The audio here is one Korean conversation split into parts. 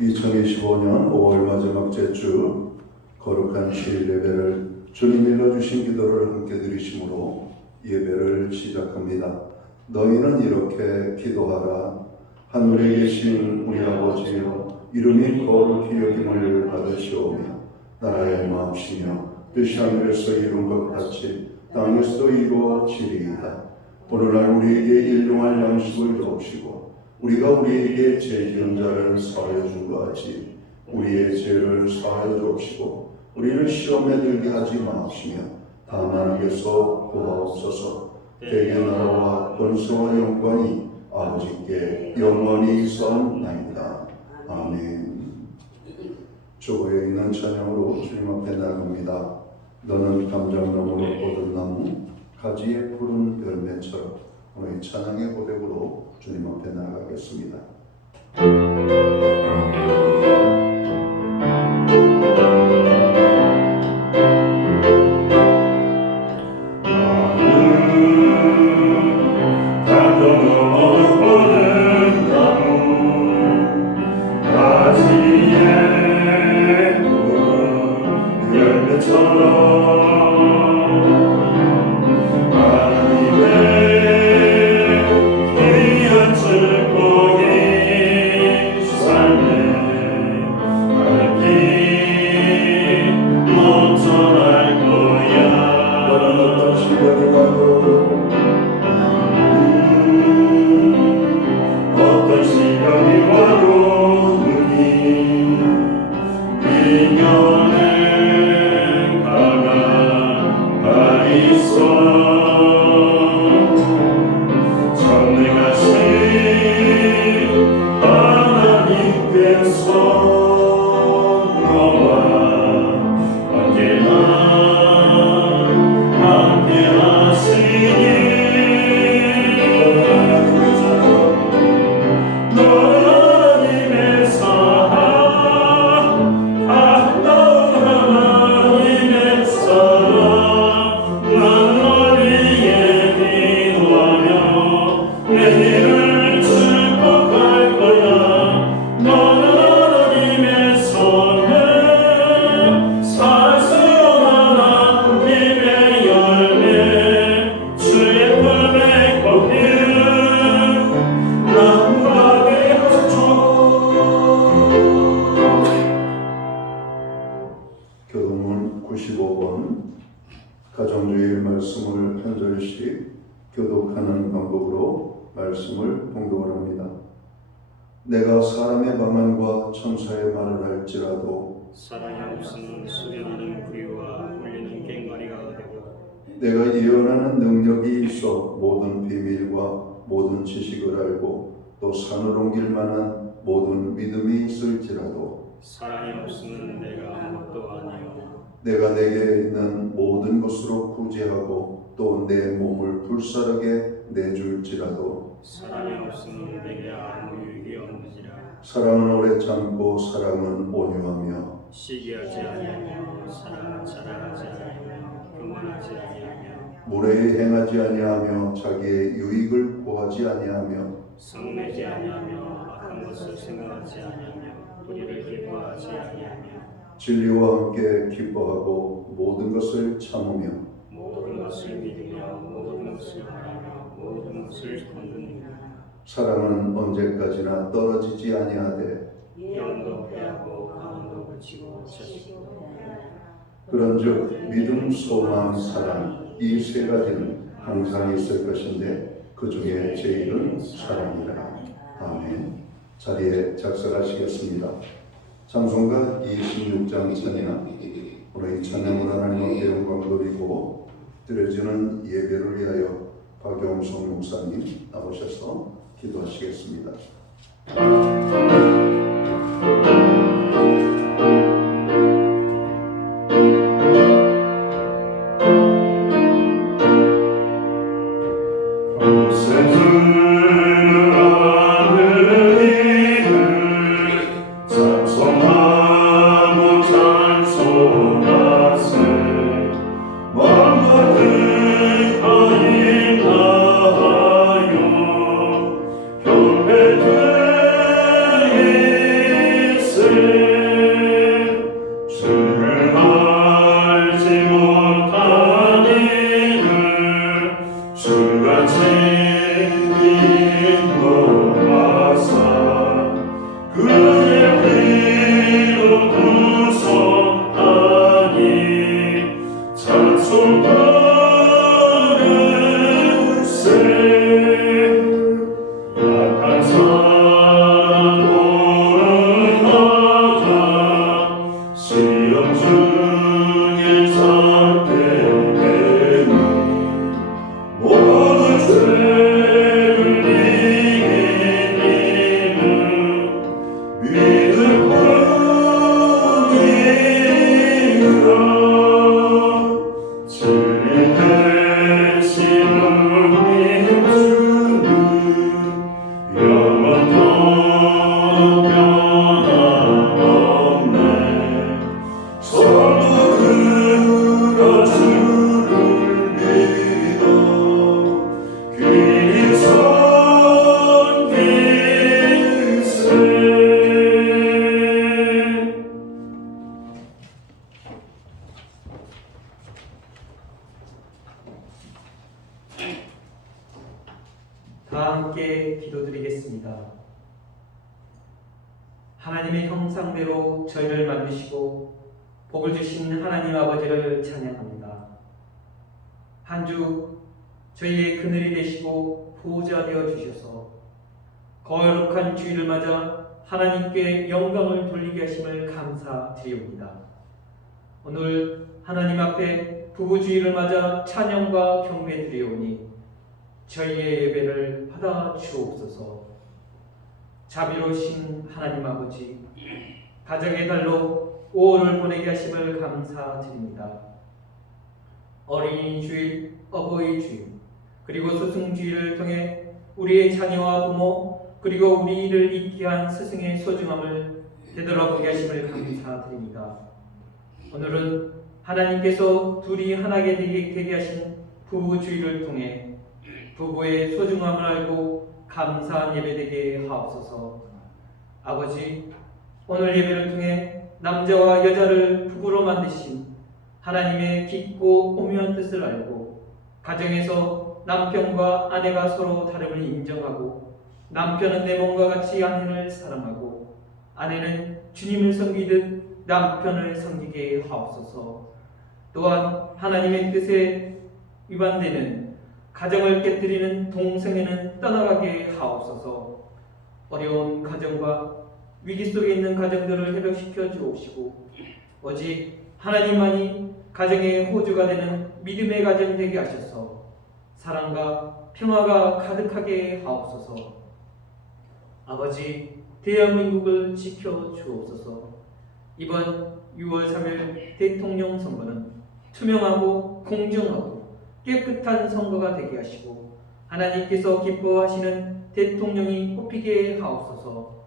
2025년 5월 마지막 주 거룩한 주일 예배를 주님 일러주신 기도를 함께 드리심으로 예배를 시작합니다. 너희는 이렇게 기도하라. 하늘에 계신 우리 아버지여, 이름이 거룩히 여김을 받으시오며 나라의 마음이시며 뜻이 하늘에서 이룬 것 같이 땅에서도 이루어지리이다. 오늘날 우리에게 일용할 양식을 주옵시고 우리가 우리에게 죄 지은 자를 사하여 준 것 같이 우리의 죄를 사하여 주옵시고 우리를 시험에 들게 하지 마옵시며 다만 하게서 구하옵소서. 대개 나라와 권세와 영광이 아버지께 영원히 있사옵나이다. 아멘. 주보에 있는 찬양으로 주님 앞에 나갑니다. 너는 감장나무로 뻗은 나무, 가지에 푸른 열매처럼. 오늘 찬양의 고백으로 주님 앞에 나아가겠습니다. 교동문 95번 가정주일 말씀을 한 절씩 교독하는 방법으로 말씀을 봉독을 합니다. 내가 사람의 방언과 천사의 말을 할지라도 사랑이 없으면 수련하는 구유와 울리는 꽹과리가 되고 내가 예언하는 능력이 있어 모든 비밀과 모든 지식을 알고 또 산을 옮길 만한 모든 믿음이 있을지라도 사랑이 없으면 내가 아무것도 아니요 내가 내게 있는 모든 것으로 구제하고 또 내 몸을 불사르게 내줄지라도 사랑이 없으면 내게 아무 유익이 없느니라. 사랑은 오래 참고 사랑은 온유하며 시기하지 아니하며 사랑은 자랑하지 아니하며 교만하지 아니하며 무례히 행하지 아니하며 자기의 유익을 구하지 아니하며 성내지 아니하며 악한 것을 생각하지 아니하며 불의를 기뻐하지 아니하며 진리와 함께 기뻐하고 모든 것을 참으며 모든 것을 믿으며 모든 것을 바라며 모든 것을 건드리며 사랑은 언제까지나 떨어지지 아니하되 영도 패하고 강도 그치고 자식도 그런즉 믿음, 소망, 사랑 이 세 가지는 항상 있을 것인데 그 중에 제일은 사랑이라. 아멘. 자리에 작성하시겠습니다. 찬송가 26장 찬양. 오늘 이 찬양으로 하나님 앞에 영광 돌리고 드려지는 예배를 위하여 박영성 목사님 나오셔서 기도하시겠습니다. 경배되이 진리 되시는 우리 주는 영원토록 변함없네. 서로 들어 주를 믿어 귀히 섬길세. 다 함께 기도드리겠습니다. 하나님의 형상대로 저희를 만드시고 복을 주신 하나님 아버지를 찬양합니다. 한 주 저희의 그늘이 되시고 보호자 되어 주셔서 거룩한 주일을 맞아 하나님께 영광을 돌리게 하심을 감사드립니다. 오늘 하나님 앞에 부부주일을 맞아 찬양과 경배드리오니 저희의 예배를 받아 주옵소서. 자비로우신 하나님 아버지, 가정의 달로 5월을 보내게 하심을 감사드립니다. 어린이 주일, 어버이 주일, 그리고 스승주일을 통해 우리의 자녀와 부모, 그리고 우리를 있게 한 스승의 소중함을 되돌아보게 하심을 감사드립니다. 오늘은 하나님께서 둘이 하나게 되게 하신 부부주일을 통해 부부의 소중함을 알고 감사한 예배되게 하옵소서. 아버지, 오늘 예배를 통해 남자와 여자를 부부로 만드신 하나님의 깊고 오묘한 뜻을 알고 가정에서 남편과 아내가 서로 다름을 인정하고 남편은 내 몸과 같이 아내를 사랑하고 아내는 주님을 섬기듯 남편을 섬기게 하옵소서. 또한 하나님의 뜻에 위반되는 가정을 깨뜨리는 동성애는 떠나가게 하옵소서. 어려운 가정과 위기 속에 있는 가정들을 회복시켜 주옵시고 오직 하나님만이 가정의 호주가 되는 믿음의 가정 되게 하셔서 사랑과 평화가 가득하게 하옵소서. 아버지, 대한민국을 지켜 주옵소서. 이번 6월 3일 대통령 선거는 투명하고 공정하고 깨끗한 선거가 되게 하시고 하나님께서 기뻐하시는 대통령이 뽑히게 하옵소서.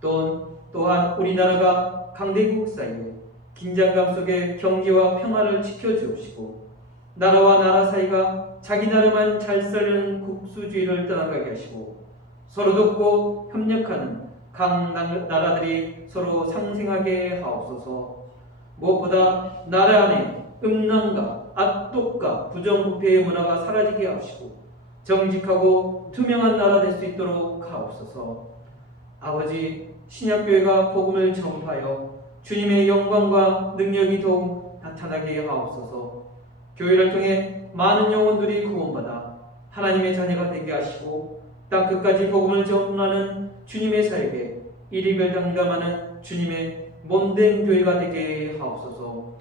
또한 우리나라가 강대국 사이에 긴장감 속에 경제와 평화를 지켜주옵시고 나라와 나라 사이가 자기 나라만 잘 살려는 국수주의를 떠나가게 하시고 서로 돕고 협력하는 각 나라들이 서로 상생하게 하옵소서. 무엇보다 나라 안에 음란과 악독과 부정부패의 문화가 사라지게 하시고 정직하고 투명한 나라 될 수 있도록 하옵소서. 아버지, 신약교회가 복음을 전파하여 주님의 영광과 능력이 더욱 나타나게 하옵소서. 교회를 통해 많은 영혼들이 구원받아 하나님의 자녀가 되게 하시고 땅 끝까지 복음을 전하는 주님의 사역에 일희별당담하는 주님의 몸된 교회가 되게 하옵소서.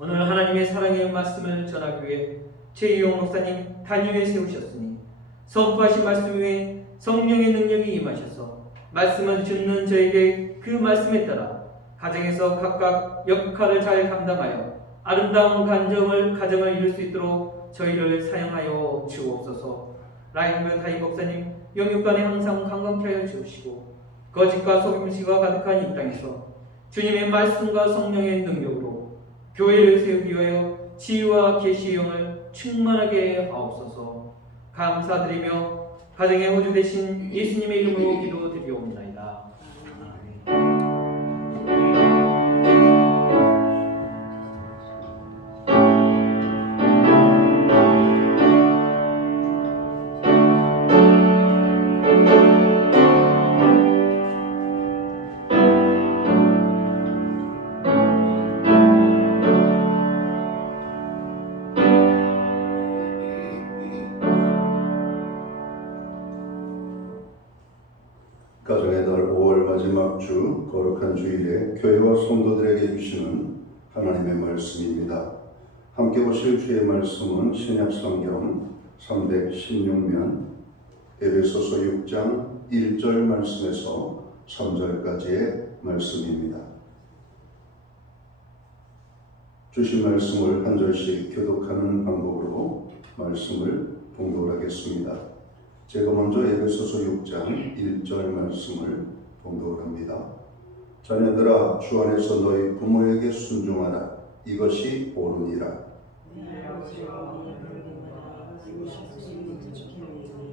오늘 하나님의 사랑의 말씀을 전하기 위해 최희용 목사님 단위에 세우셨으니 선포하신 말씀 위에 성령의 능력이 임하셔서 말씀을 듣는 저에게 그 말씀에 따라 가정에서 각각 역할을 잘 감당하여 아름다운 가정을 이룰 수 있도록 저희를 사용하여 주옵소서. 라인교 다이 목사님 영육간에 항상 강건케 하여 주시고 거짓과 속임수가 가득한 이 땅에서 주님의 말씀과 성령의 능력으로 교회를 세우기 위하여 지혜와 계시의 영을 충만하게 하옵소서. 감사드리며 가정의 호주 되신 예수님의 이름으로 기도드리옵나이다. 가정의 달 5월 마지막 주 거룩한 주일에 교회와 성도들에게 주시는 하나님의 말씀입니다. 함께 보실 주의 말씀은 신약성경 316면 에베소서 6장 1절 말씀에서 3절까지의 말씀입니다. 주신 말씀을 한 절씩 교독하는 방법으로 말씀을 봉독하겠습니다. 제가 먼저 에베소서 6장 1절 말씀을 봉독합니다. 자녀들아, 주 안에서 너희 부모에게 순종하라. 이것이 옳으니라.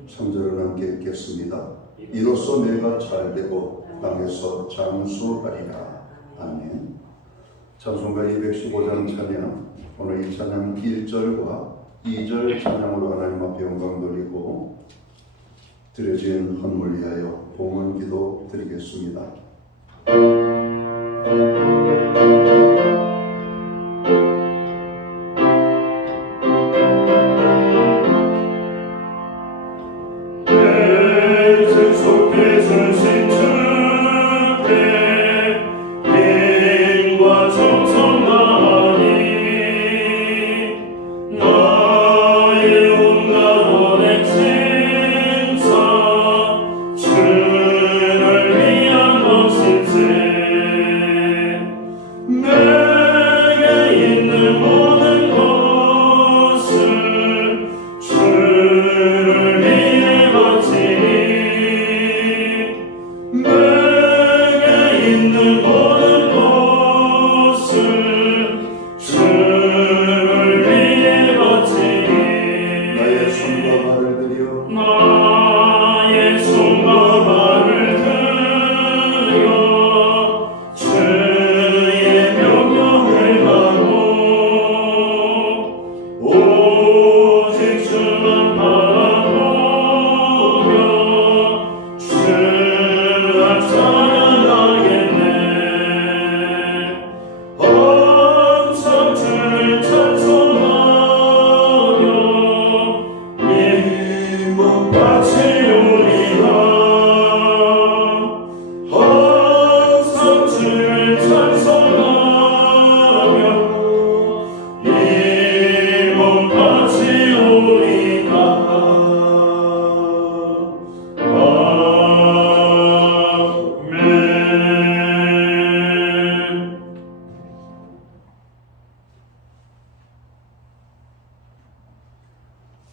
3절을 함께 읽겠습니다. 이로써 내가 잘되고 땅에서 장수하리라. 아멘. 찬송가 215장 찬양, 오늘 이 찬양 1절과 2절 찬양으로 하나님 앞에 영광 돌리고 드려진 헌물 위하여 봉헌 기도 드리겠습니다.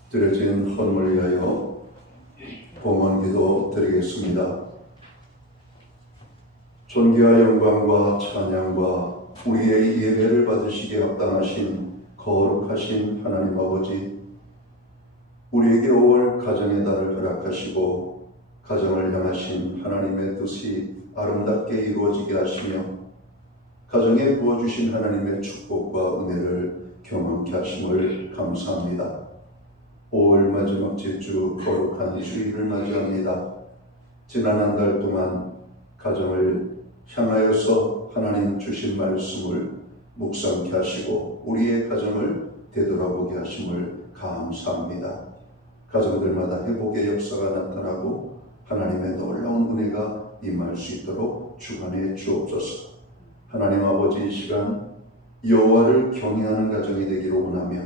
드려진 헌물 위하여 봉헌 기도 드리겠습니다. 존귀와 영광과 찬양과 우리의 예배를 받으시기에 합당하신 거룩하신 하나님 아버지, 우리에게 5월 가정의 달을 허락하시고 가정을 향하신 하나님의 뜻이 아름답게 이루어지게 하시며 가정에 부어주신 하나님의 축복과 은혜를 경험케 하심을 감사합니다. 5월 마지막 주 거룩한 주일을 맞이합니다. 지난 한 달 동안 가정을 향하여서 하나님 주신 말씀을 묵상케 하시고 우리의 가정을 되돌아보게 하심을 감사합니다. 가정들마다 회복의 역사가 나타나고 하나님의 놀라운 은혜가 임할 수 있도록 주관해 주옵소서. 하나님 아버지, 이 시간 여호와를 경외하는 가정이 되기를 원하며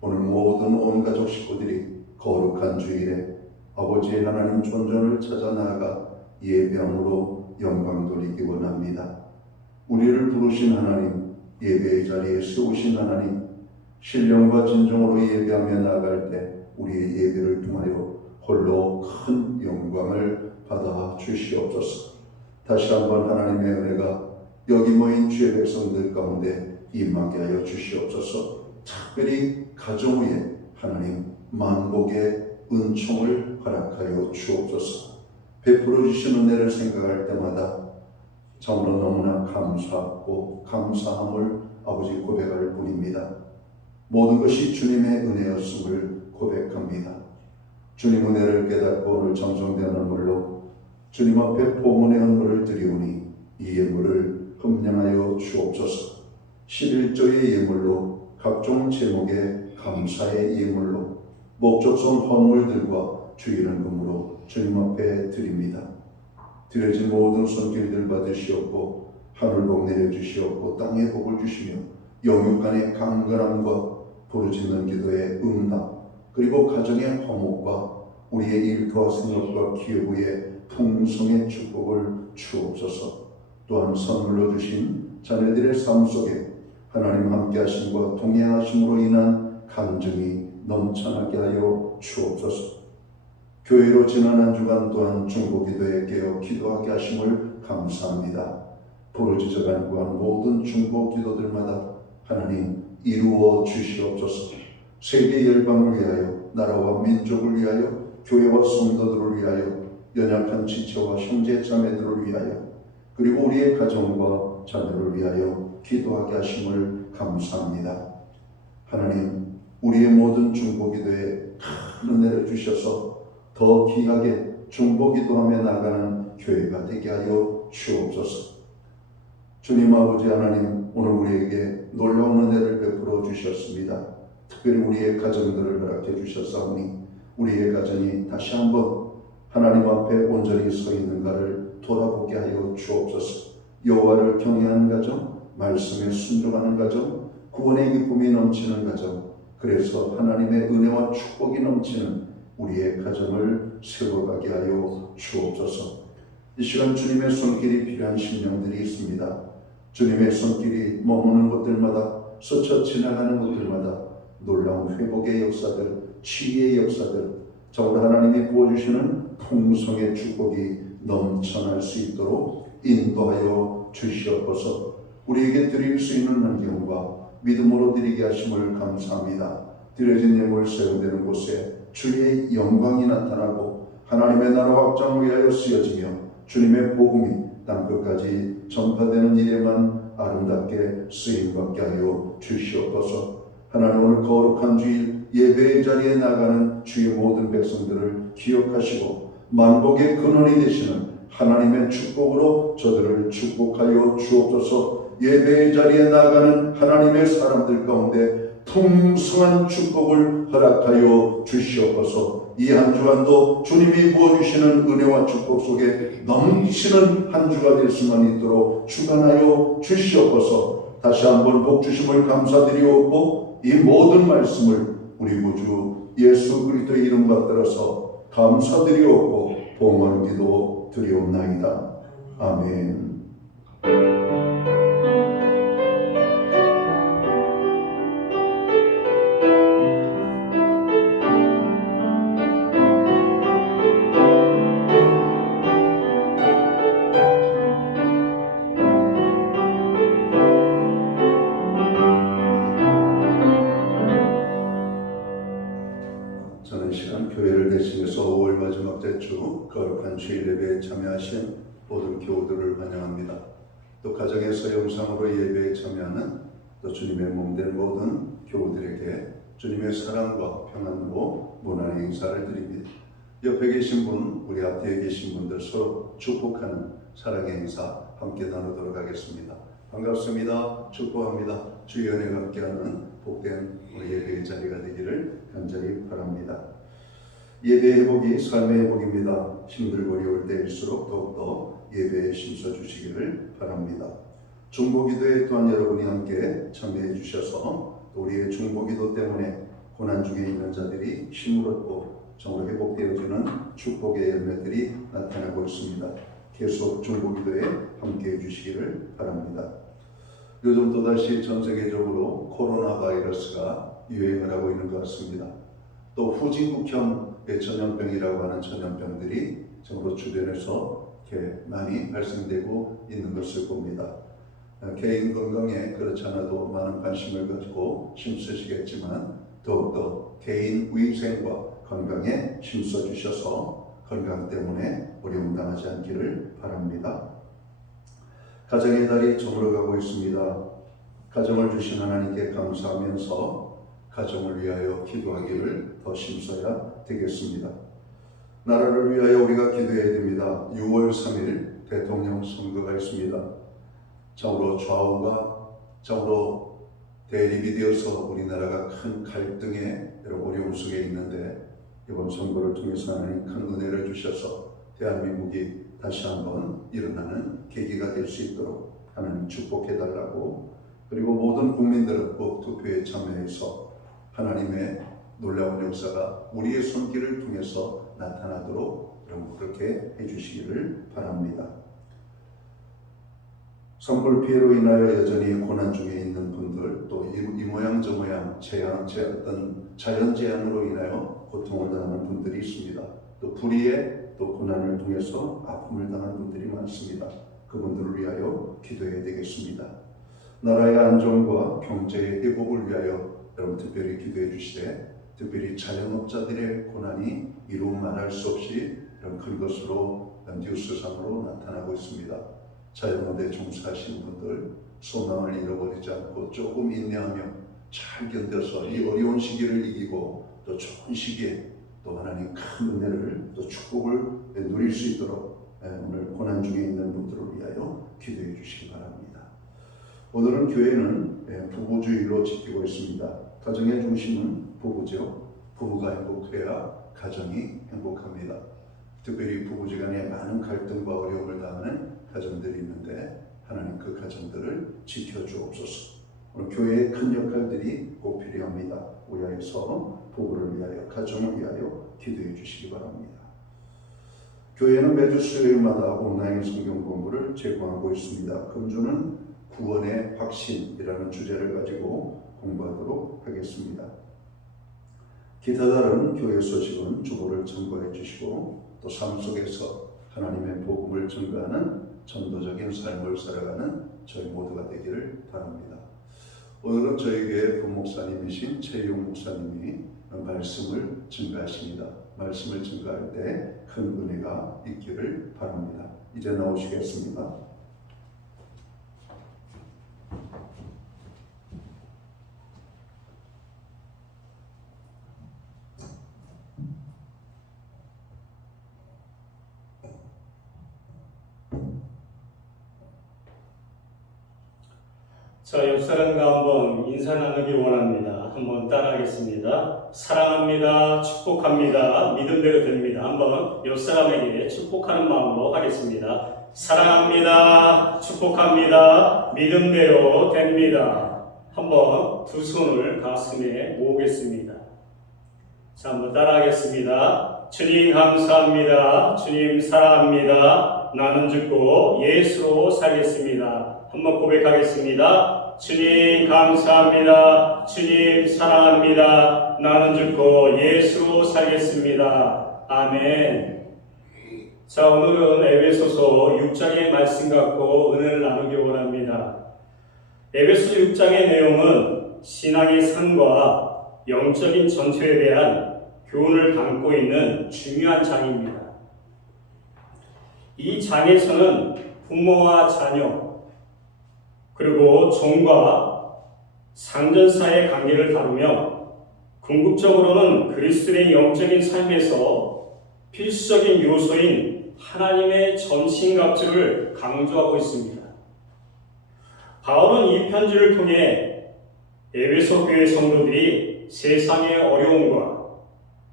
오늘 모든 온 가족 식구들이 거룩한 주일에 아버지의 하나님 존전을 찾아 나아가 예배함으로 영광 돌리기 원합니다. 우리를 부르신 하나님, 예배의 자리에 세우신 하나님, 신령과 진정으로 예배하며 나아갈 때 우리의 예배를 통하여 홀로 큰 영광을 받아 주시옵소서. 다시 한번 하나님의 은혜가 여기 모인 주의 백성들 가운데 임하게 하여 주시옵소서. 특별히 가정 위에 하나님 만복의 은총을 허락하여 주옵소서. 베풀어 주신 은혜를 생각할 때마다 참으로 너무나 감사하고 감사함을 아버지 고백할 뿐입니다. 모든 것이 주님의 은혜였음을 고백합니다. 주님 은혜를 깨닫고 오늘 정성된 헌물로 주님 앞에 봉헌의 헌물을 드리오니 이 예물을 흠량하여 주옵소서. 11조의 예물로 각종 제목의 감사의 예물로 목적성 헌물들과 주일헌금으로 주님 앞에 드립니다. 드려진 모든 손길들 받으시옵고 하늘 복 내려주시옵고 땅에 복을 주시며 영육간의 강건함과 부르짖는 기도의 응답, 그리고 가정의 화목과 우리의 일터와 생업과 기업의 풍성의 축복을 주옵소서. 또한 선물로 주신 자녀들의 삶 속에 하나님 함께 하심과 동행하심으로 인한 감정이 넘쳐나게 하여 주옵소서. 교회로 지난 한 주간 또한 중보기도에 깨어 기도하게 하심을 감사합니다. 부르짖어간 구한 모든 중보기도들마다 하나님 이루어 주시옵소서. 세계 열방을 위하여, 나라와 민족을 위하여, 교회와 성도들을 위하여, 연약한 지체와 형제 자매들을 위하여, 그리고 우리의 가정과 자녀를 위하여 기도하게 하심을 감사합니다. 하나님, 우리의 모든 중보기도에 큰 은혜를 주셔서 더 귀하게 중보기도하며 나가는 교회가 되게 하여 주옵소서. 주님 아버지 하나님, 오늘 우리에게 놀라운 은혜를 베풀어 주셨습니다. 특별히 우리의 가정들을 허락해 주셨사오니 우리의 가정이 다시 한번 하나님 앞에 온전히 서 있는가를 돌아보게 하여 주옵소서. 여호와를 경외하는 가정, 말씀에 순종하는 가정, 구원의 기쁨이 넘치는 가정, 그래서 하나님의 은혜와 축복이 넘치는 우리의 가정을 세워가게 하여 주옵소서. 이 시간 주님의 손길이 필요한 심령들이 있습니다. 주님의 손길이 머무는 곳들마다, 스쳐 지나가는 곳들마다 놀라운 회복의 역사들, 치유의 역사들, 정말 하나님이 부어주시는 풍성의 축복이 넘쳐날 수 있도록 인도하여 주시옵소서. 우리에게 드릴 수 있는 환경과 믿음으로 드리게 하심을 감사합니다. 드려진 예물 세움되는 곳에 주의 영광이 나타나고 하나님의 나라 확장을 위하여 쓰여지며 주님의 복음이 땅끝까지 전파되는 일에만 아름답게 쓰임받게 하여 주시옵소서. 하나님, 오늘 거룩한 주일 예배의 자리에 나가는 주의 모든 백성들을 기억하시고 만복의 근원이 되시는 하나님의 축복으로 저들을 축복하여 주옵소서. 예배의 자리에 나가는 하나님의 사람들 가운데 풍성한 축복을 허락하여 주시옵소서. 이 한 주간도 주님이 부어주시는 은혜와 축복 속에 넘치는 한 주가 될 수만 있도록 주관하여 주시옵소서. 다시 한번 복 주심을 감사드리옵고 이 모든 말씀을 우리 구주 예수 그리스도의 이름 받들어서 감사드리옵고 봉헌 기도 드리옵나이다. 아멘. 저는 시간 교회를 대신해서 5월 마지막 주 거룩한 주일 예배에 참여하신 모든 교우들을 환영합니다. 또 가정에서 영상으로 예배에 참여하는 또 주님의 몸된 모든 교우들에게 주님의 사랑과 평안으로 문안의 인사를 드립니다. 옆에 계신 분, 우리 앞에 계신 분들 서로 축복하는 사랑의 인사 함께 나누도록 하겠습니다. 반갑습니다. 축복합니다. 주의 은혜가 함께하는 복된 우리 예배의 자리가 되기를 간절히 바랍니다. 예배 회복이 삶의 회복입니다. 힘들고 어려울 때일수록 더욱더 예배에 힘써 주시기를 바랍니다. 중보기도에 또한 여러분이 함께 참여해 주셔서 또 우리의 중보기도 때문에 고난 중에 있는 자들이 힘을 얻고 정말 회복되어지는 축복의 열매들이 나타나고 있습니다. 계속 중보기도에 함께해 주시기를 바랍니다. 요즘 또다시 전 세계적으로 코로나 바이러스가 유행을 하고 있는 것 같습니다. 또 후진국형의 전염병이라고 하는 전염병들이 정말 주변에서 이렇게 많이 발생되고 있는 것을 봅니다. 개인 건강에 그렇지 않아도 많은 관심을 가지고 힘쓰시겠지만 더욱더 개인 위생과 건강에 힘써 주셔서 건강 때문에 어려움 당하지 않기를 바랍니다. 가정의 달이 저물어가고 있습니다. 가정을 주신 하나님께 감사하면서 가정을 위하여 기도하기를 더 힘써야 되겠습니다. 나라를 위하여 우리가 기도해야 됩니다. 6월 3일 대통령 선거가 있습니다. 참으로 좌우가 참으로 대립이 되어서 우리나라가 큰 갈등의 여러 어려움 속에 있는데 이번 선거를 통해서 하나님 큰 은혜를 주셔서 대한민국이 다시 한번 일어나는 계기가 될 수 있도록 하나님 축복해달라고, 그리고 모든 국민들은 꼭 투표에 참여해서 하나님의 놀라운 역사가 우리의 손길을 통해서 나타나도록 여러분 그렇게 해주시기를 바랍니다. 산불 피해로 인하여 여전히 고난 중에 있는 분들, 또 이 모양 저 모양 어떤 자연재앙으로 인하여 고통을 당하는 분들이 있습니다. 또 불의에 또 고난을 통해서 아픔을 당한 분들이 많습니다. 그분들을 위하여 기도해야 되겠습니다. 나라의 안정과 경제의 회복을 위하여 여러분 특별히 기도해 주시되, 특별히 자영업자들의 고난이 이루 말할 수 없이 이런 큰 것으로 뉴스상으로 나타나고 있습니다. 자영업에 종사하시는 분들, 소망을 잃어버리지 않고 조금 인내하며 잘 견뎌서 이 어려운 시기를 이기고 또 좋은 시기에 또 하나님 큰 은혜를 또 축복을 누릴 수 있도록 오늘 고난 중에 있는 분들을 위하여 기도해 주시기 바랍니다. 오늘은 교회는 부부주의로 지키고 있습니다. 가정의 중심은 부부죠. 부부가 행복해야 가정이 행복합니다. 특별히 부부지간에 많은 갈등과 어려움을 당하는 가정들이 있는데 하나님 그 가정들을 지켜주옵소서. 오늘 교회의 큰 역할들이 꼭 필요합니다. 위하여서 부부를 위하여, 가정을 위하여 기도해 주시기 바랍니다. 교회는 매주 수요일마다 온라인 성경 공부를 제공하고 있습니다. 금주는 구원의 확신이라는 주제를 가지고 공부하도록 하겠습니다. 기타 다른 교회 소식은 주보를 참고해 주시고 또 삶 속에서 하나님의 복음을 증거하는 전도적인 삶을 살아가는 저희 모두가 되기를 바랍니다. 오늘은 저희 교회 부목사님이신 최용 목사님이 말씀을 증거하십니다. 말씀을 증거할 때 큰 은혜가 있기를 바랍니다. 이제 나오시겠습니다. 자, 옆 사람과 한번 인사 나누기 원합니다. 한번 따라하겠습니다. 사랑합니다. 축복합니다. 믿음대로 됩니다. 한번 옆 사람에게 축복하는 마음으로 하겠습니다. 사랑합니다. 축복합니다. 믿음대로 됩니다. 한번 두 손을 가슴에 모으겠습니다. 자, 한번 따라하겠습니다. 주님 감사합니다. 주님 사랑합니다. 나는 죽고 예수로 살겠습니다. 한번 고백하겠습니다. 주님 감사합니다. 주님 사랑합니다. 나는 죽고 예수로 살겠습니다. 아멘. 자, 오늘은 에베소서 6장의 말씀 갖고 은혜를 나누기 원합니다. 에베소 6장의 내용은 신앙의 삶과 영적인 전투에 대한 교훈을 담고 있는 중요한 장입니다. 이 장에서는 부모와 자녀, 그리고 종과 상전사의 관계를 다루며 궁극적으로는 그리스도의 영적인 삶에서 필수적인 요소인 하나님의 전신갑주를 강조하고 있습니다. 바울은 이 편지를 통해 에베소 교회 성도들이 세상의 어려움과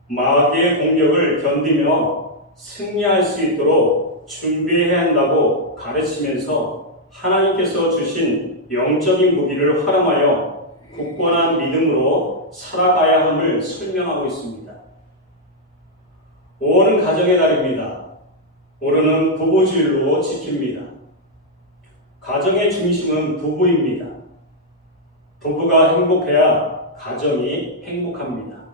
마귀의 공격을 견디며 승리할 수 있도록 준비해야 한다고 가르치면서 하나님께서 주신 영적인 무기를 활용하여 굳건한 믿음으로 살아가야 함을 설명하고 있습니다. 5월은 가정의 달입니다. 올해는 부부주일로 지킵니다. 가정의 중심은 부부입니다. 부부가 행복해야 가정이 행복합니다.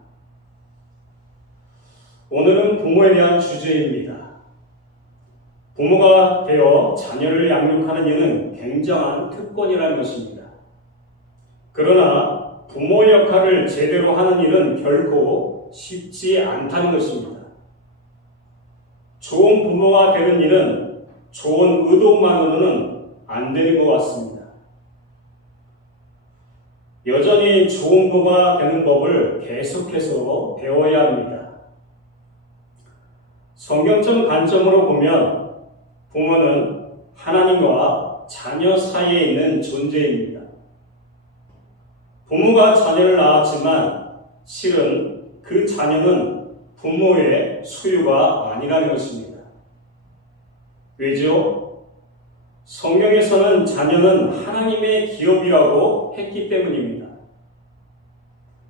오늘은 부모에 대한 주제입니다. 부모가 되어 자녀를 양육하는 일은 굉장한 특권이라는 것입니다. 그러나 부모 역할을 제대로 하는 일은 결코 쉽지 않다는 것입니다. 좋은 부모가 되는 일은 좋은 의도만으로는 안 되는 것 같습니다. 여전히 좋은 부모가 되는 법을 계속해서 배워야 합니다. 성경적 관점으로 보면 부모는 하나님과 자녀 사이에 있는 존재입니다. 부모가 자녀를 낳았지만 실은 그 자녀는 부모의 소유가 아니라는 것입니다. 왜죠? 성경에서는 자녀는 하나님의 기업이라고 했기 때문입니다.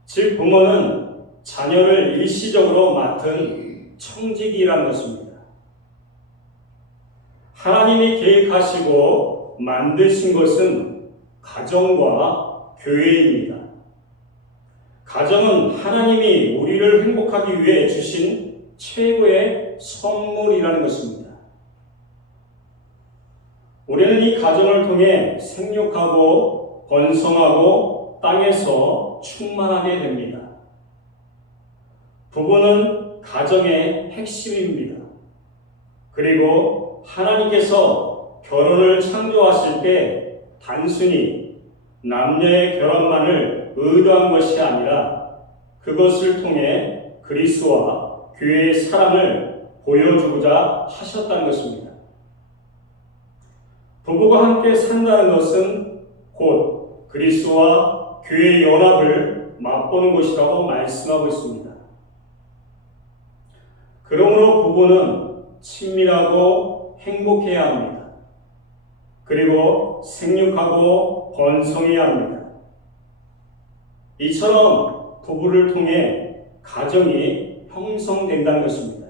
즉 부모는 자녀를 일시적으로 맡은 청지기라는 것입니다. 하나님이 계획하시고 만드신 것은 가정과 교회입니다. 가정은 하나님이 우리를 행복하기 위해 주신 최고의 선물이라는 것입니다. 우리는 이 가정을 통해 생육하고 번성하고 땅에서 충만하게 됩니다. 부부는 가정의 핵심입니다. 그리고 하나님께서 결혼을 창조하실 때 단순히 남녀의 결혼만을 의도한 것이 아니라 그것을 통해 그리스도와 교회의 사랑을 보여주고자 하셨다는 것입니다. 부부가 함께 산다는 것은 곧 그리스도와 교회의 연합을 맛보는 것이라고 말씀하고 있습니다. 그러므로 부부는 친밀하고 행복해야 합니다. 그리고 생육하고 번성해야 합니다. 이처럼 부부를 통해 가정이 형성된다는 것입니다.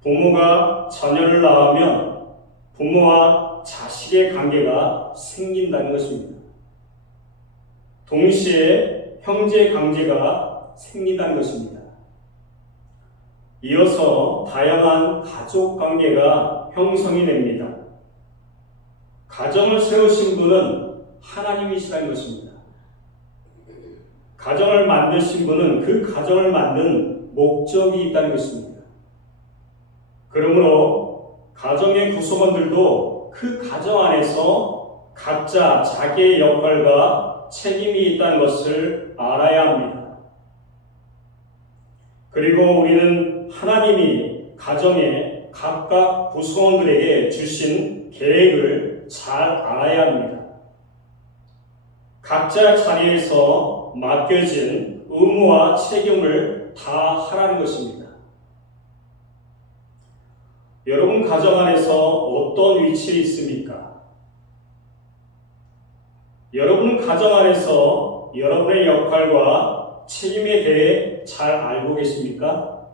부모가 자녀를 낳으면 부모와 자식의 관계가 생긴다는 것입니다. 동시에 형제 관계가 생긴다는 것입니다. 이어서 다양한 가족 관계가 형성이 됩니다. 가정을 세우신 분은 하나님이시라는 것입니다. 가정을 만드신 분은 그 가정을 만든 목적이 있다는 것입니다. 그러므로 가정의 구성원들도 그 가정 안에서 각자 자기의 역할과 책임이 있다는 것을 알아야 합니다. 그리고 우리는 하나님이 가정의 각각 구성원들에게 주신 계획을 잘 알아야 합니다. 각자 자리에서 맡겨진 의무와 책임을 다 하라는 것입니다. 여러분 가정 안에서 어떤 위치에 있습니까? 여러분 가정 안에서 여러분의 역할과 책임에 대해 잘 알고 계십니까?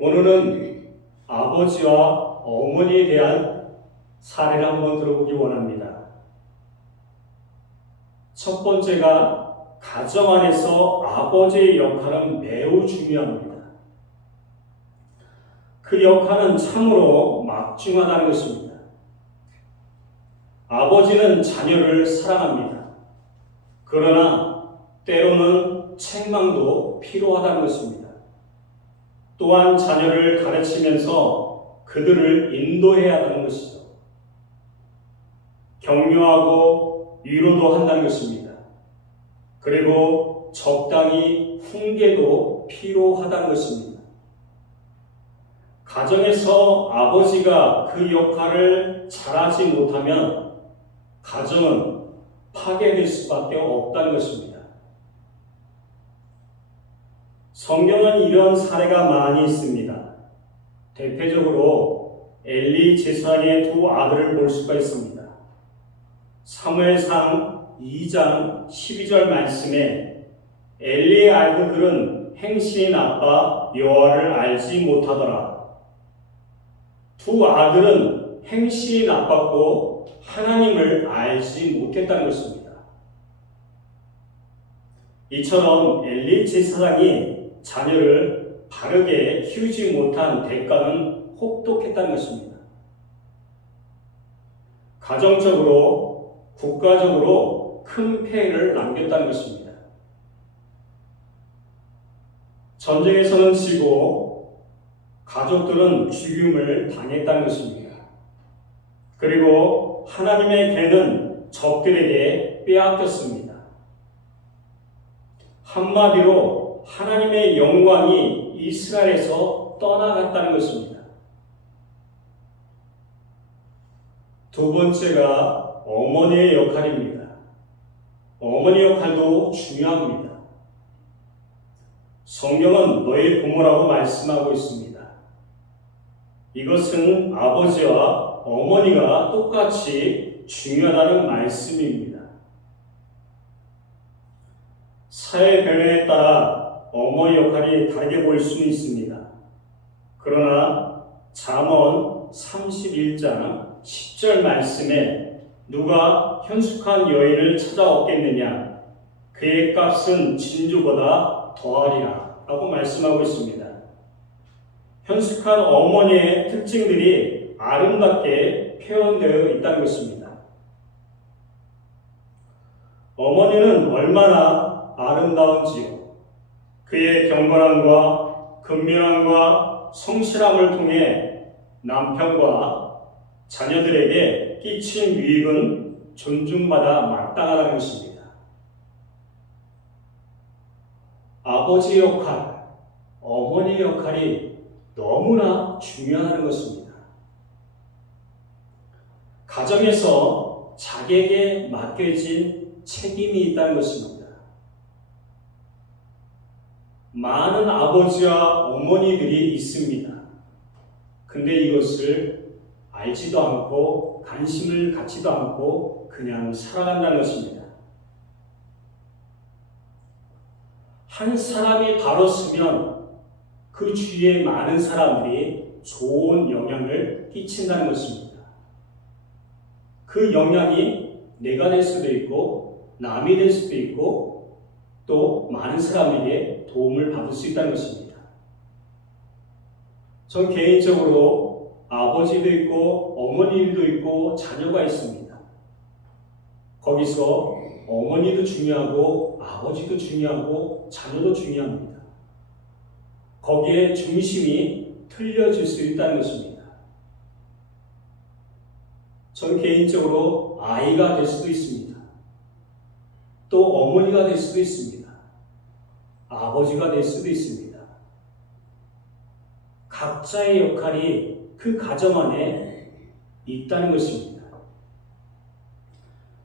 오늘은 아버지와 어머니에 대한 사례를 한번 들어보기 원합니다. 첫 번째가 가정 안에서 아버지의 역할은 매우 중요합니다. 그 역할은 참으로 막중하다는 것입니다. 아버지는 자녀를 사랑합니다. 그러나 때로는 책망도 필요하다는 것입니다. 또한 자녀를 가르치면서 그들을 인도해야 하는 것이죠. 격려하고 위로도 한다는 것입니다. 그리고 적당히 훈계도 필요하다는 것입니다. 가정에서 아버지가 그 역할을 잘하지 못하면 가정은 파괴될 수밖에 없다는 것입니다. 성경은 이런 사례가 많이 있습니다. 대표적으로 엘리 제사장의 두 아들을 볼 수가 있습니다. 사무엘상 2장 12절 말씀에 엘리의 아들들은 행실이 나빠 여호와를 알지 못하더라. 두 아들은 행실이 나빴고 하나님을 알지 못했다는 것입니다. 이처럼 엘리 제사장이 자녀를 바르게 키우지 못한 대가는 혹독했다는 것입니다. 가정적으로, 국가적으로 큰 폐해를 남겼다는 것입니다. 전쟁에서는 지고 가족들은 죽임을 당했다는 것입니다. 그리고 하나님의 개는 적들에게 빼앗겼습니다. 한마디로 하나님의 영광이 이스라엘에서 떠나갔다는 것입니다. 두 번째가 어머니의 역할입니다. 어머니 역할도 중요합니다. 성경은 너의 부모라고 말씀하고 있습니다. 이것은 아버지와 어머니가 똑같이 중요하다는 말씀입니다. 사회 변화에 따라 어머니 역할이 다르게 보일 수는 있습니다. 그러나 잠언 마태복음 31장 10절 말씀에 누가 현숙한 여인을 찾아왔겠느냐? 그의 값은 진주보다 더하리라 라고 말씀하고 있습니다. 현숙한 어머니의 특징들이 아름답게 표현되어 있다는 것입니다. 어머니는 얼마나 아름다운지요. 그의 경건함과 근면함과 성실함을 통해 남편과 자녀들에게 끼친 유익은 존중받아 마땅하다는 것입니다. 아버지의 역할, 어머니의 역할이 너무나 중요하다는 것입니다. 가정에서 자기에게 맡겨진 책임이 있다는 것입니다. 많은 아버지와 어머니들이 있습니다. 근데 이것을 알지도 않고 관심을 갖지도 않고 그냥 살아간다는 것입니다. 한 사람이 바로 서면 그 주위에 많은 사람들이 좋은 영향을 끼친다는 것입니다. 그 영향이 내가 될 수도 있고 남이 될 수도 있고 또 많은 사람에게 도움을 받을 수 있다는 것입니다. 전 개인적으로 아버지도 있고 어머니도 있고 자녀가 있습니다. 거기서 어머니도 중요하고 아버지도 중요하고 자녀도 중요합니다. 거기에 중심이 틀려질 수 있다는 것입니다. 전 개인적으로 아이가 될 수도 있습니다. 또 어머니가 될 수도 있습니다. 아버지가 될 수도 있습니다. 각자의 역할이 그 가정 안에 있다는 것입니다.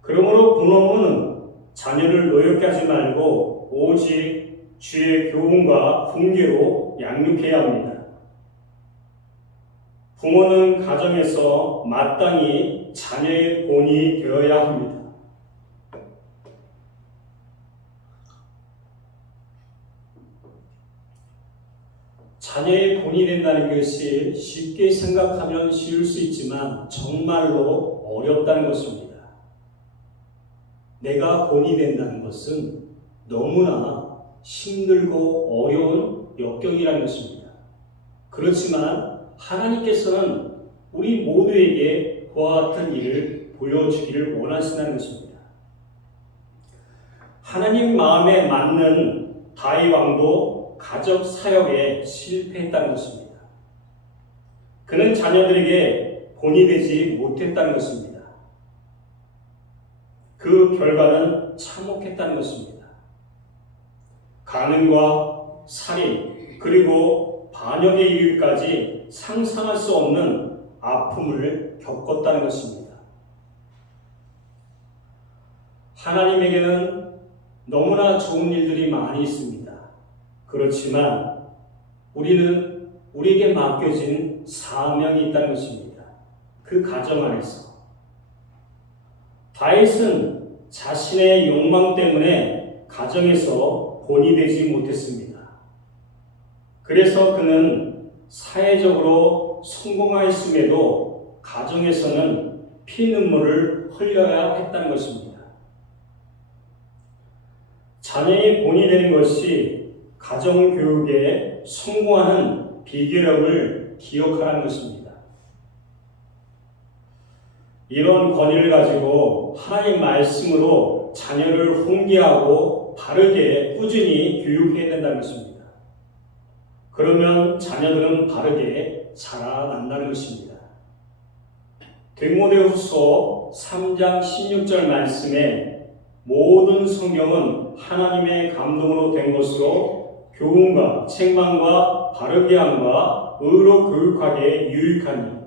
그러므로 부모는 자녀를 노엽게 하지 말고 오직 주의 교훈과 훈계로 양육해야 합니다. 부모는 가정에서 마땅히 자녀의 본이 되어야 합니다. 자녀의 본이 된다는 것이 쉽게 생각하면 쉬울 수 있지만 정말로 어렵다는 것입니다. 내가 본이 된다는 것은 너무나 힘들고 어려운 역경이라는 것입니다. 그렇지만 하나님께서는 우리 모두에게 그와 같은 일을 보여주기를 원하신다는 것입니다. 하나님 마음에 맞는 다윗 왕도 가족 사역에 실패했다는 것입니다. 그는 자녀들에게 본이 되지 못했다는 것입니다. 그 결과는 참혹했다는 것입니다. 간음과 살인 그리고 반역에 이르기까지 상상할 수 없는 아픔을 겪었다는 것입니다. 하나님에게는 너무나 좋은 일들이 많이 있습니다. 그렇지만 우리는 우리에게 맡겨진 사명이 있다는 것입니다. 그 가정 안에서 다윗은 자신의 욕망 때문에 가정에서 본이 되지 못했습니다. 그래서 그는 사회적으로 성공하였음에도 가정에서는 피눈물을 흘려야 했다는 것입니다. 자녀의 본이 되는 것이 가정교육에 성공하는 비결을 기억하라는 것입니다. 이런 권위를 가지고 하나님 말씀으로 자녀를 훈계하고 바르게 꾸준히 교육해야 된다는 것입니다. 그러면 자녀들은 바르게 자라난다는 것입니다. 디모데후서 3장 16절 말씀에 모든 성경은 하나님의 감동으로 된 것으로 교훈과 책망과 바르게 함과 의로 교육하기에 유익하니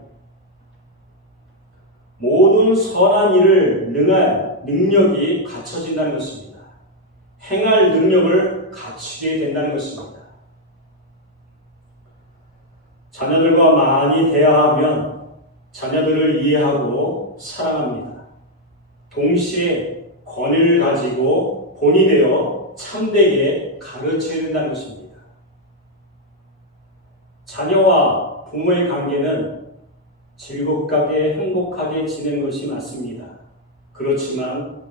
모든 선한 일을 능할 능력이 갖춰진다는 것입니다. 행할 능력을 갖추게 된다는 것입니다. 자녀들과 많이 대화하면 자녀들을 이해하고 사랑합니다. 동시에 권위를 가지고 본이 되어 참되게 가르쳐야 된다는 것입니다. 자녀와 부모의 관계는 즐겁게 행복하게 지낸 것이 맞습니다. 그렇지만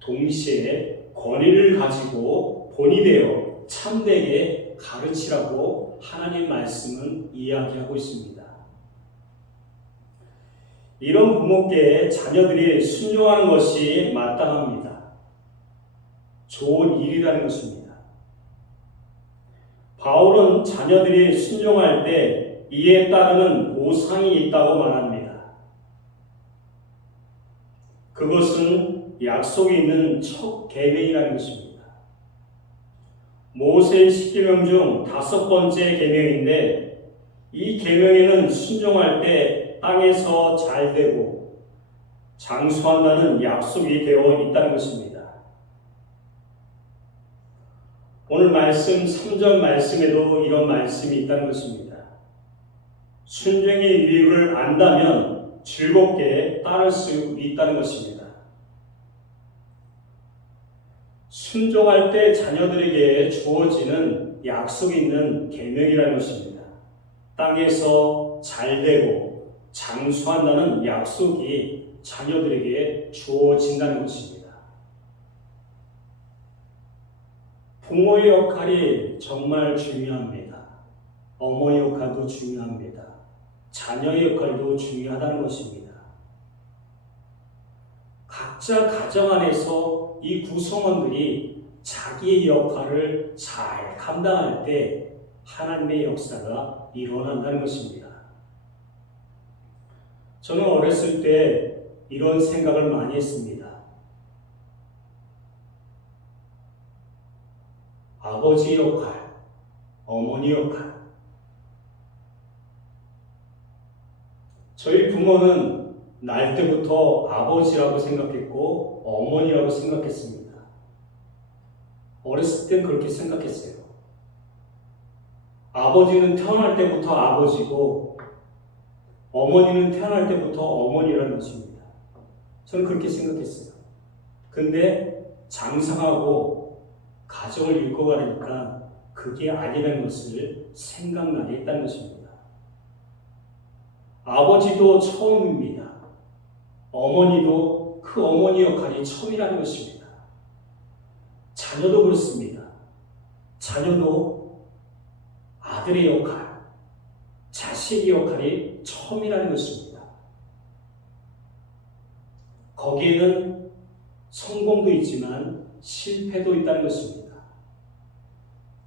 동시에 권위를 가지고 본이 되어 참되게 가르치라고 하나님 말씀은 이야기하고 있습니다. 이런 부모께 자녀들이 순종하는 것이 마땅합니다. 좋은 일이라는 것입니다. 바울은 자녀들이 순종할 때 이에 따르는 보상이 있다고 말합니다. 그것은 약속이 있는 첫 계명이라는 것입니다. 모세의 10계명 중 5번째 계명인데 이 계명에는 순종할 때 땅에서 잘 되고 장수한다는 약속이 되어 있다는 것입니다. 오늘 말씀 3절 말씀에도 이런 말씀이 있다는 것입니다. 순종의 이유를 안다면 즐겁게 따를 수 있다는 것입니다. 순종할 때 자녀들에게 주어지는 약속이 있는 계명이라는 것입니다. 땅에서 잘 되고 장수한다는 약속이 자녀들에게 주어진다는 것입니다. 부모의 역할이 정말 중요합니다. 어머니 역할도 중요합니다. 자녀의 역할도 중요하다는 것입니다. 각자 가정 안에서 이 구성원들이 자기의 역할을 잘 감당할 때 하나님의 역사가 일어난다는 것입니다. 저는 어렸을 때 이런 생각을 많이 했습니다. 아버지 역할, 어머니 역할. 저희 부모는 날 때부터 아버지라고 생각했고 어머니라고 생각했습니다. 어렸을 땐 그렇게 생각했어요. 아버지는 태어날 때부터 아버지고 어머니는 태어날 때부터 어머니라는 것입니다. 저는 그렇게 생각했어요. 근데 장성하고 가정을 이끌어가니까 그게 아니라는 것을 생각나게 했다는 것입니다. 아버지도 처음입니다. 어머니도 그 어머니 역할이 처음이라는 것입니다. 자녀도 그렇습니다. 자녀도 아들의 역할, 자식의 역할이 처음이라는 것입니다. 거기에는 성공도 있지만 실패도 있다는 것입니다.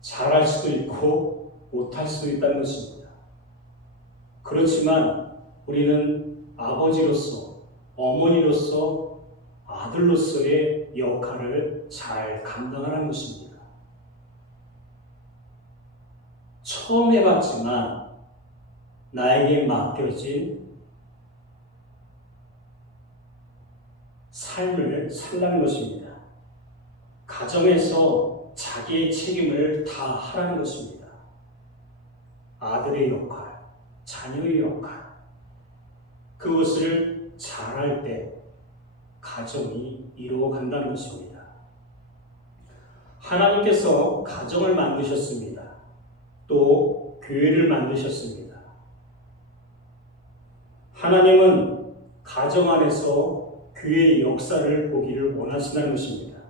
잘할 수도 있고 못할 수도 있다는 것입니다. 그렇지만 우리는 아버지로서, 어머니로서, 아들로서의 역할을 잘 감당하는 것입니다. 처음 해봤지만 나에게 맡겨진 삶을 살라는 것입니다. 가정에서 자기의 책임을 다 하라는 것입니다. 아들의 역할, 자녀의 역할, 그것을 잘할 때 가정이 이루어간다는 것입니다. 하나님께서 가정을 만드셨습니다. 또 교회를 만드셨습니다. 하나님은 가정 안에서 교회의 역사를 보기를 원하신다는 것입니다.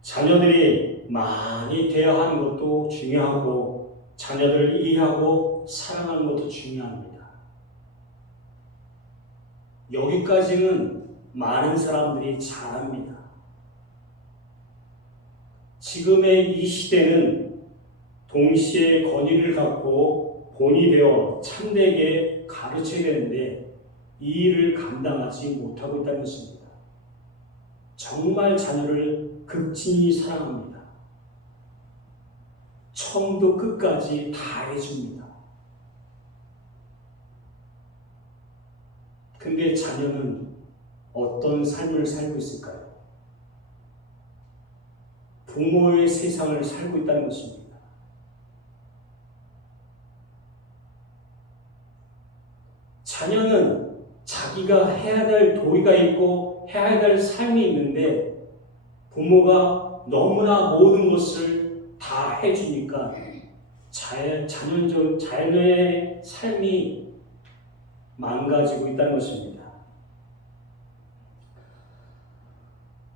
자녀들이 많이 대화하는 것도 중요하고 자녀들을 이해하고 사랑하는 것도 중요합니다. 여기까지는 많은 사람들이 잘합니다. 지금의 이 시대는 동시에 권위를 갖고 본이 되어 참되게 가르쳐야 되는데 이 일을 감당하지 못하고 있다는 것입니다. 정말 자녀를 극진히 사랑합니다. 처음부터 끝까지 다 해줍니다. 근데 자녀는 어떤 삶을 살고 있을까요? 부모의 세상을 살고 있다는 것입니다. 자녀는 자기가 해야 될 도리가 있고 해야 될 삶이 있는데 부모가 너무나 모든 것을 다 해주니까 자녀의 삶이 망가지고 있다는 것입니다.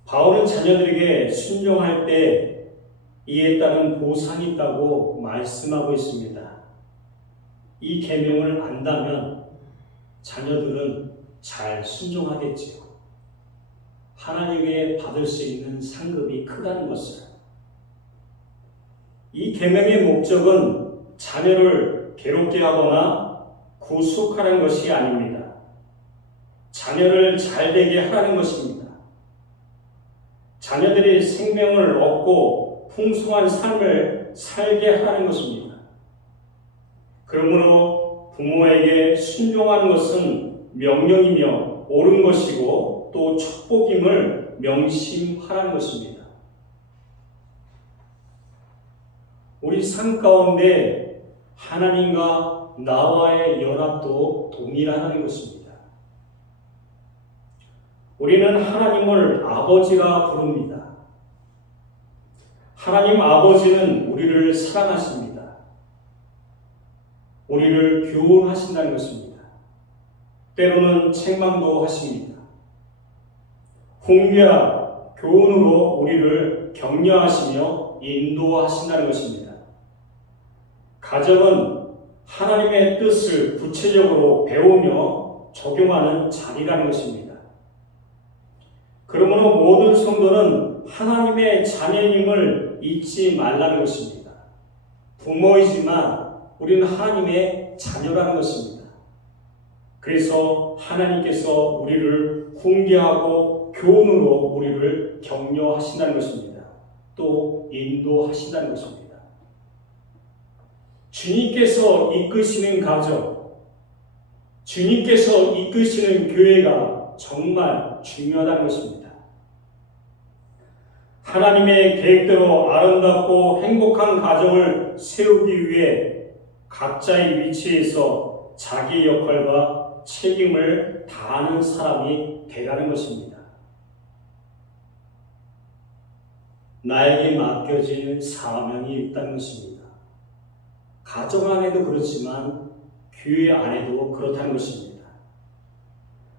바울은 자녀들에게 순종할 때 이에 따른 보상이 있다고 말씀하고 있습니다. 이 계명을 안다면 자녀들은 잘 순종하겠지요. 하나님께 받을 수 있는 상급이 크다는 것을. 이 계명의 목적은 자녀를 괴롭게 하거나 구속하는 것이 아닙니다. 자녀를 잘되게 하라는 것입니다. 자녀들이 생명을 얻고 풍성한 삶을 살게 하라는 것입니다. 그러므로 부모에게 순종하는 것은 명령이며 옳은 것이고 또 축복임을 명심하라는 것입니다. 우리 삶 가운데 하나님과 나와의 연합도 동일하다는 것입니다. 우리는 하나님을 아버지라 부릅니다. 하나님 아버지는 우리를 사랑하십니다. 우리를 교훈하신다는 것입니다. 때로는 책망도 하십니다. 훈계와 교훈으로 우리를 격려하시며 인도하신다는 것입니다. 가정은 하나님의 뜻을 구체적으로 배우며 적용하는 자리라는 것입니다. 그러므로 모든 성도는 하나님의 자녀임을 잊지 말라는 것입니다. 부모이지만 우리는 하나님의 자녀라는 것입니다. 그래서 하나님께서 우리를 훈계하고 교훈으로 우리를 격려하신다는 것입니다. 또 인도하신다는 것입니다. 주님께서 이끄시는 가정, 주님께서 이끄시는 교회가 정말 중요하다는 것입니다. 하나님의 계획대로 아름답고 행복한 가정을 세우기 위해 각자의 위치에서 자기 역할과 책임을 다하는 사람이 되라는 것입니다. 나에게 맡겨진 사명이 있다는 것입니다. 가정 안에도 그렇지만 교회 안에도 그렇다는 것입니다.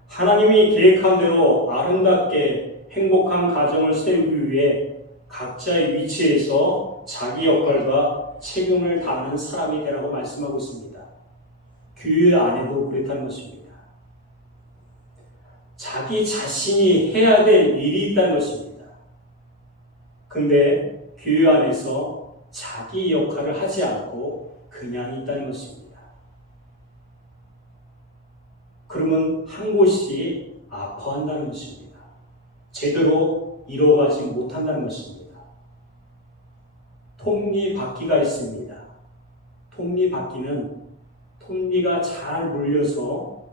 하나님이 계획한 대로 아름답게 행복한 가정을 세우기 위해 각자의 위치에서 자기 역할과 책임을 다하는 사람이 되라고 말씀하고 있습니다. 교회 안에도 그렇다는 것입니다. 자기 자신이 해야 될 일이 있다는 것입니다. 근데 교회 안에서 자기 역할을 하지 않고 그냥 있다는 것입니다. 그러면 한 곳이 아파한다는 것입니다. 제대로 이뤄가지 못한다는 것입니다. 톱니바퀴가 있습니다. 톱니바퀴는 톱니가 잘 물려서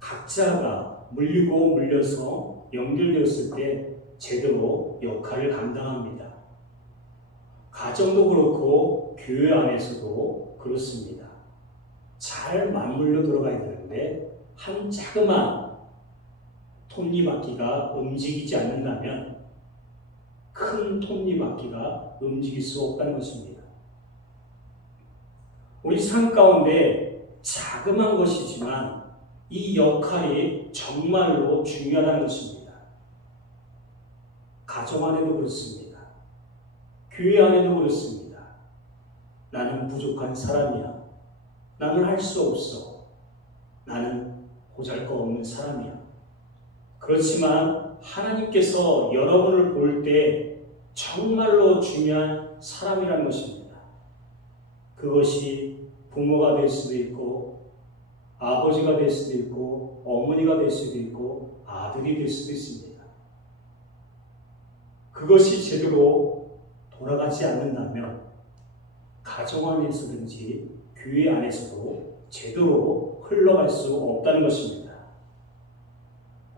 각자가 물리고 물려서 연결되었을 때 제대로 역할을 감당합니다. 가정도 그렇고 교회 안에서도 그렇습니다. 잘 맞물려 들어가야 되는데 한 자그마한 톱니바퀴가 움직이지 않는다면 큰 톱니바퀴가 움직일 수 없다는 것입니다. 우리 삶 가운데 자그마한 것이지만 이 역할이 정말로 중요하다는 것입니다. 가정 안에도 그렇습니다. 교회 안에도 그렇습니다. 나는 부족한 사람이야. 나는 할 수 없어. 나는 보잘것없는 사람이야. 그렇지만 하나님께서 여러분을 볼 때 정말로 중요한 사람이라는 것입니다. 그것이 부모가 될 수도 있고 아버지가 될 수도 있고 어머니가 될 수도 있고 아들이 될 수도 있습니다. 그것이 제대로 돌아가지 않는다면 가정 안에서든지 교회 안에서도 제대로 흘러갈 수 없다는 것입니다.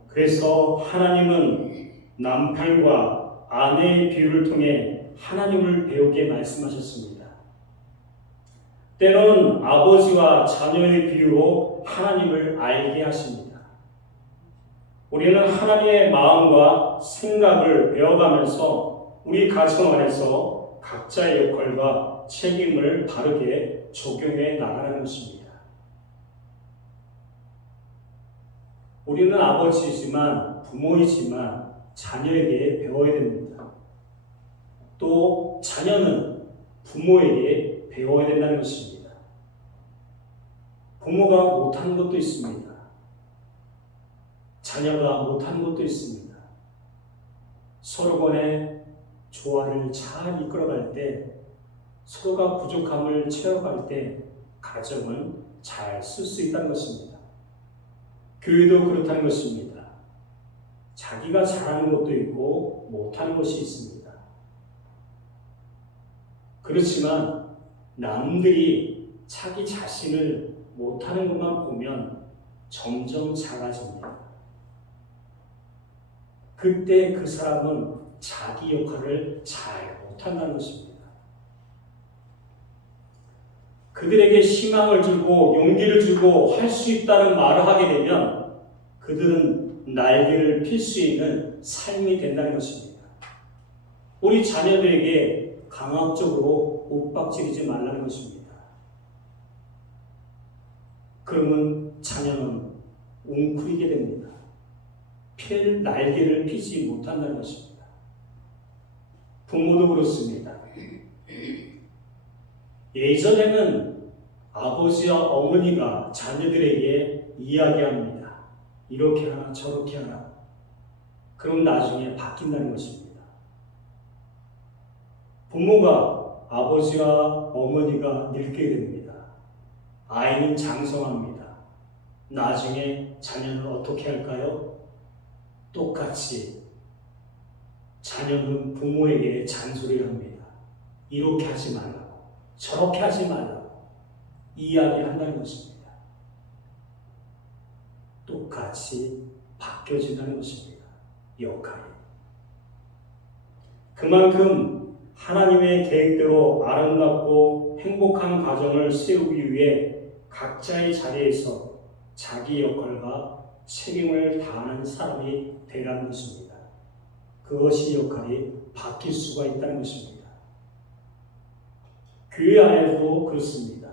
그래서 하나님은 남편과 아내의 비유를 통해 하나님을 배우게 말씀하셨습니다. 때로는 아버지와 자녀의 비유로 하나님을 알게 하십니다. 우리는 하나님의 마음과 생각을 배워가면서 우리 가정 안에서 각자의 역할과 책임을 바르게 적용해 나가는 것입니다. 우리는 아버지이지만 부모이지만 자녀에게 배워야 됩니다. 또 자녀는 부모에게 배워야 된다는 것입니다. 부모가 못하는 것도 있습니다. 자녀가 못하는 것도 있습니다. 서로 간의 조화를 잘 이끌어갈 때, 서로가 부족함을 채워갈 때 가정은 잘 쓸 수 있다는 것입니다. 교회도 그렇다는 것입니다. 자기가 잘하는 것도 있고 못하는 것이 있습니다. 그렇지만 남들이 자기 자신을 못하는 것만 보면 점점 작아집니다. 그때 그 사람은 자기 역할을 잘 못한다는 것입니다. 그들에게 희망을 주고 용기를 주고 할 수 있다는 말을 하게 되면 그들은 날개를 필 수 있는 삶이 된다는 것입니다. 우리 자녀들에게 강압적으로 윽박지르지 말라는 것입니다. 그러면 자녀는 웅크리게 됩니다. 필 날개를 피지 못한다는 것입니다. 부모도 그렇습니다. 예전에는 아버지와 어머니가 자녀들에게 이야기합니다. 이렇게 하나 저렇게 하나. 그럼 나중에 바뀐다는 것입니다. 부모가 아버지와 어머니가 늙게 됩니다. 아이는 장성합니다. 나중에 자녀는 어떻게 할까요? 똑같이 자녀는 부모에게 잔소리를 합니다. 이렇게 하지 말라고, 저렇게 하지 말라고 이야기한다는 것입니다. 똑같이 바뀌어진다는 것입니다. 역할이. 그만큼 하나님의 계획대로 아름답고 행복한 가정을 세우기 위해 각자의 자리에서 자기 역할과 책임을 다하는 사람이 되라는 것입니다. 그것이 역할이 바뀔 수가 있다는 것입니다. 교회 안에도 그렇습니다.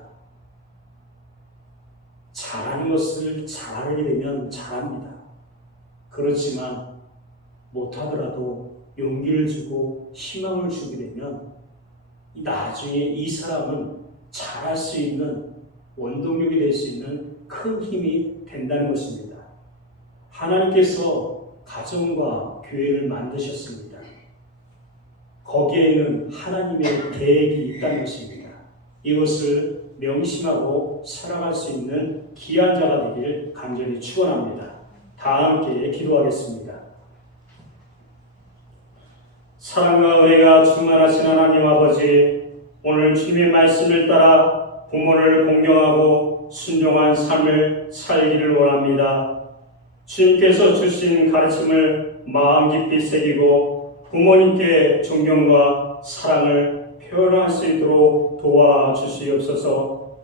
잘하는 것을 잘하게 되면 잘합니다. 그렇지만 못하더라도 용기를 주고 희망을 주게 되면 나중에 이 사람은 잘할 수 있는 원동력이 될 수 있는 큰 힘이 된다는 것입니다. 하나님께서 가정과 교회를 만드셨습니다. 거기에는 하나님의 계획이 있다는 것입니다. 이것을 명심하고 살아갈 수 있는 귀한 자가 되길 간절히 축원합니다. 다 함께 기도하겠습니다. 사랑과 은혜가 충만하신 하나님 아버지, 오늘 주님의 말씀을 따라 부모를 공경하고 순종한 삶을 살기를 원합니다. 주님께서 주신 가르침을 마음 깊이 새기고 부모님께 존경과 사랑을 표현할 수 있도록 도와주시옵소서.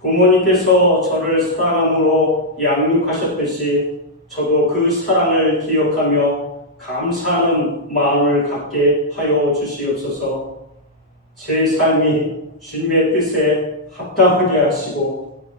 부모님께서 저를 사랑함으로 양육하셨듯이 저도 그 사랑을 기억하며 감사하는 마음을 갖게 하여 주시옵소서. 제 삶이 주님의 뜻에 합당하게 하시고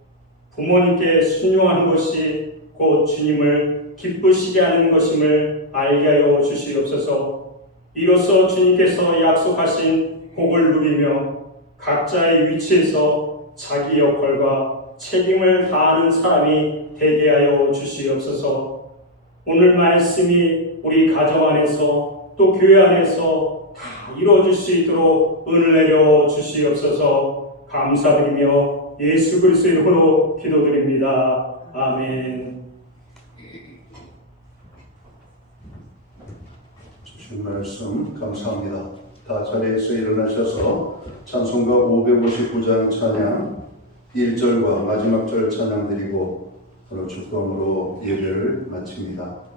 부모님께 순종하는 것이 곧 주님을 기쁘시게 하는 것임을 알게 하여 주시옵소서. 이로써 주님께서 약속하신 복을 누리며 각자의 위치에서 자기 역할과 책임을 다하는 사람이 되게 하여 주시옵소서. 오늘 말씀이 우리 가정 안에서 또 교회 안에서 다 이루어질 수 있도록 은을 내려 주시옵소서. 감사드리며 예수 그리스도의 이름으로 기도드립니다. 아멘. 주신 말씀 감사합니다. 다 자리에서 일어나셔서 찬송가 559장 찬양 1절과 마지막 절 찬양 드리고 오늘 축도함으로 예배를 마칩니다.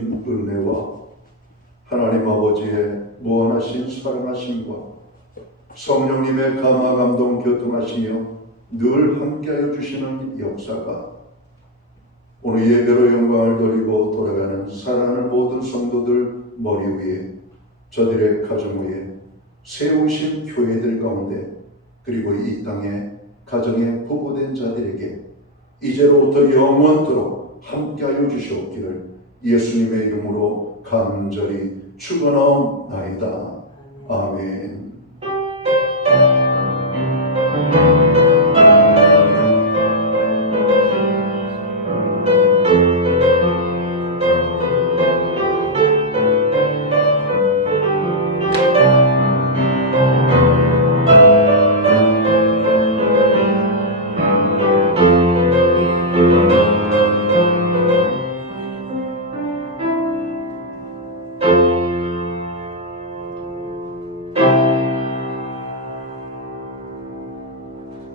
주신 은혜와 하나님 아버지의 무한하신 사랑하심과 성령님의 감화 감동 교통하시며 늘 함께하여 주시는 역사가 오늘 예배로 영광을 돌리고 돌아가는 사랑하는 모든 성도들 머리 위에, 저들의 가정 위에 세우신 교회들 가운데, 그리고 이 땅에 가정에 부부된 자들에게 이제로부터 영원토록 함께하여 주시옵기를 예수님의 이름으로 간절히 축원하옵나이다. 아멘.